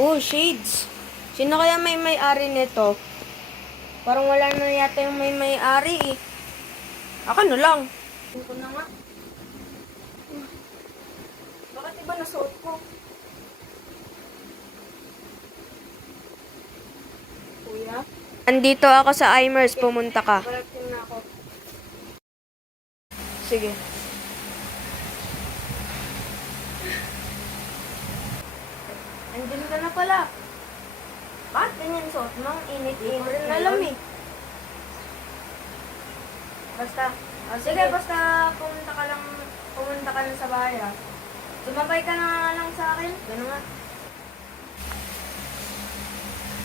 Oh, shades. Sino kaya may-ari nito? Parang wala na yata yung may-ari eh. Ako na lang. Ito na nga. Bakit iba nasuot ko? Kuya? Andito ako sa Imers, pumunta ka. Balatin na ako. Sige. Andun ka na pala. Bakit ganyan suot mo? Ang init-init. Rin alam eh. Basta. Sige, basta pumunta ka na sa bahay ah. Sumabay ka na lang sa akin. Gano'n nga.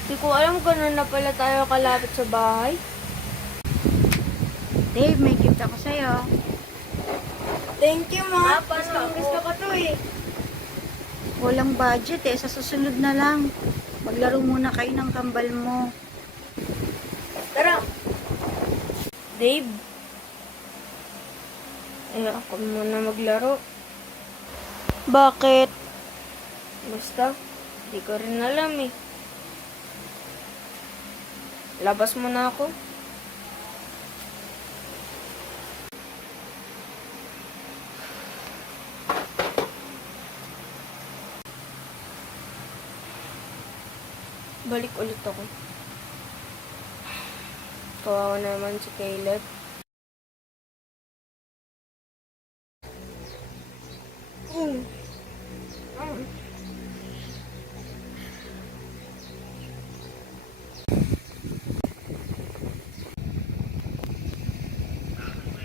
Hindi ko alam gano'n na pala tayo kalapit sa bahay. Dave, may gift ako sa'yo. Thank you, ma. Gusto ko to eh. Walang budget eh. Sa susunod na lang. Maglaro muna kayo ng kambal mo. Tara. Dave. Ako muna maglaro. Bakit? Basta, di ko rin alam eh. Labas mo na ako. Balik ulit ako. Kawawa naman si Caleb.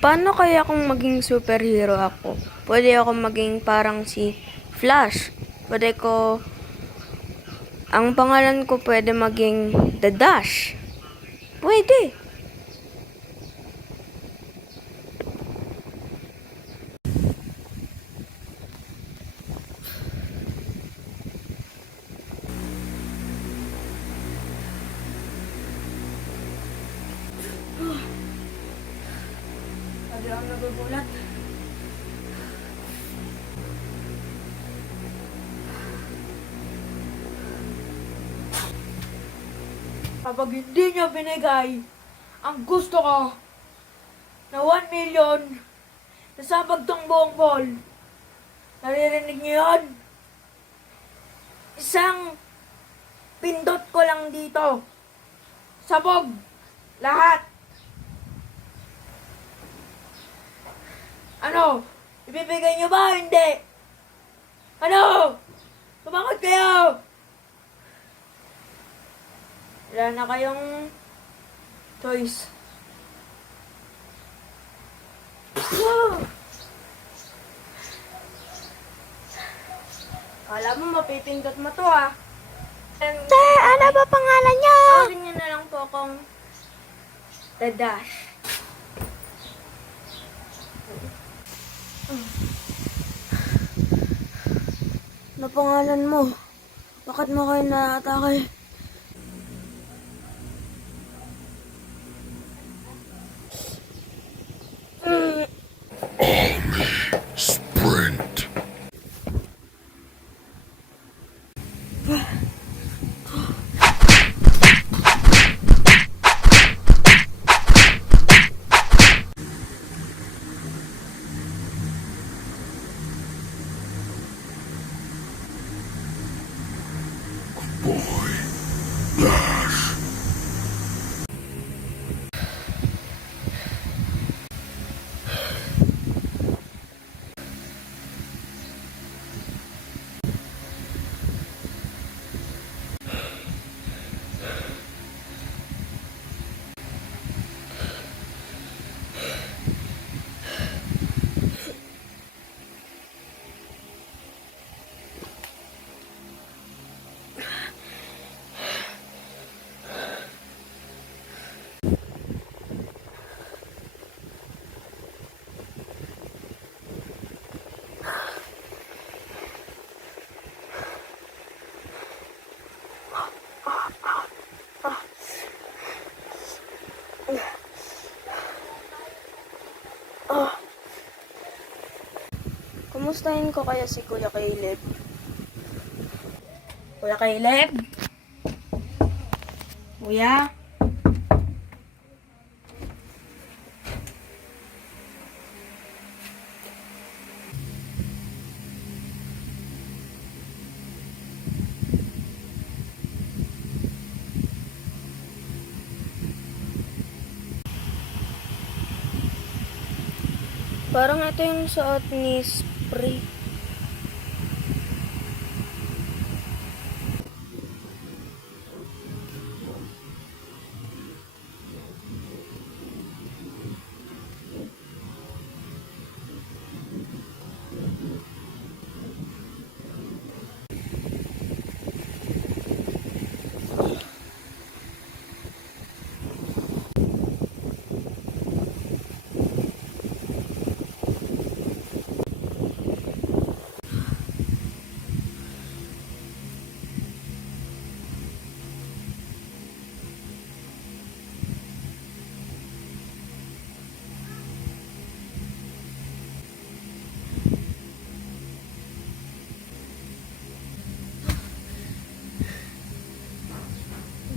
Paano kaya kung maging superhero ako? Pwede ako maging parang si Flash. Pwede ko... Ang pangalan ko pwede maging The Dash. Pwede. Lagi ako nagugulat. Kapag hindi niya binigay ang gusto ko na 1 million, nasabag tong buong ball. Naririnig niyo yun? Isang pindot ko lang dito. Sabog. Lahat. Ano? Ibibigay niyo ba? Hindi. Ano? Sumagot kayo. Wala na kayong choice. Kala mo mapipindot mo to ah. Sir, ano ba pangalan niyo? Tawagin niyo na lang po akong The Dash. Ano pangalan mo? Bakit mo kayo na-atake? Sprint. Boy. Dash. Kumustahin ko kaya si Kuya Caleb? Kuya Caleb? Kuya? Parang ito yung suot ni Spring.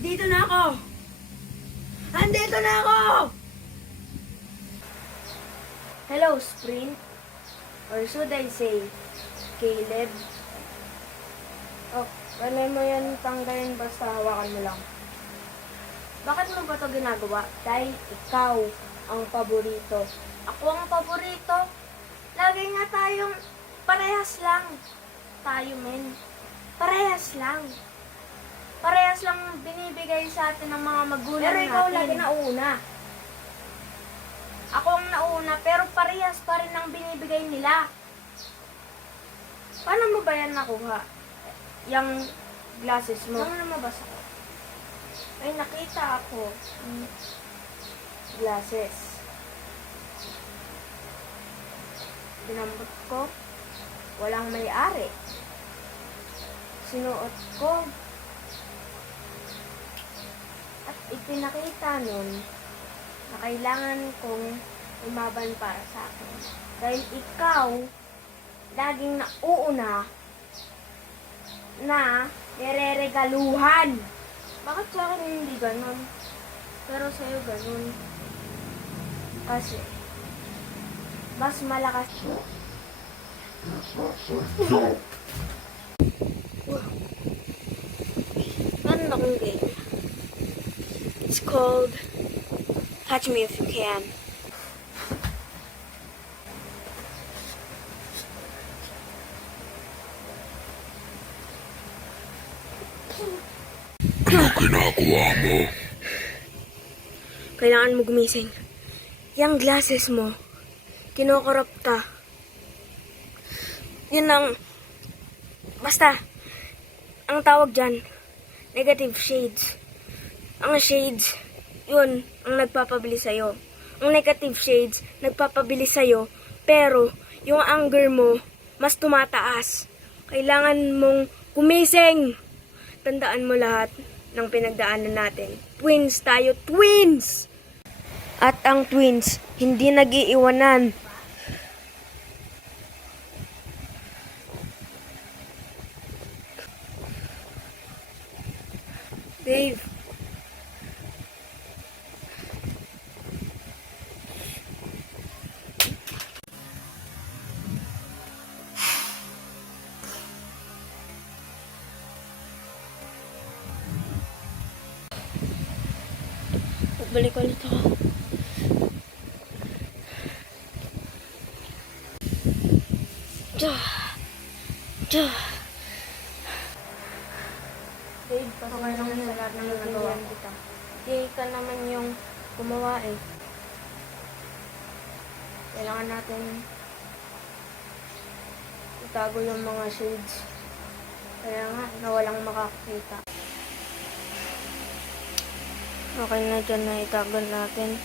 Dito na ako! Andito na ako! Hello, Sprint. Or should I say, Caleb? Oh, walay mo yan tanggalin basta hawakan mo lang. Bakit mo ba ito ginagawa? Dahil ikaw ang paborito. Ako ang paborito. Lagi nga tayong parehas lang. Tayo, men. Parehas lang. Parehas lang binibigay sa atin ng mga magulang natin. Pero ikaw lagi nauna. Ako ang nauna, pero parehas pa rin ang binibigay nila. Paano mo ba yan nakuha? Yung glasses mo? Saan lumabas ako? Ay, nakita ako. Glasses. Dinambot ko. Walang may-ari. Sinuot ko. At ipinakita nun na kailangan kong umaban para sa akin. Dahil ikaw, laging nauuna na nire-regaluhan. Bakit sa akin hindi ganun? Pero sa'yo ganun. Kasi, mas malakas. Ano akong game? It's called Catch Me If You Can. Ano ginagawa mo? Kailangan mo gumising. Yung glasses mo, kinokorrupt ka. Yun ang, basta, ang tawag dyan, negative shades. Ang shades, yun, ang nagpapabili sa'yo. Ang negative shades, nagpapabili sa'yo, pero yung anger mo, mas tumataas. Kailangan mong gumising. Tandaan mo lahat ng pinagdaanan natin. Twins tayo, twins! At ang twins, hindi nag-iiwanan. Babe. Balik ulit ako. Babe, pasok lang sa lahat ng nagawa kita. Di ka naman yung gumawa eh. Kailangan natin itago yung mga shades. Kaya nga, na walang makakita. Okay na dyan na itago natin.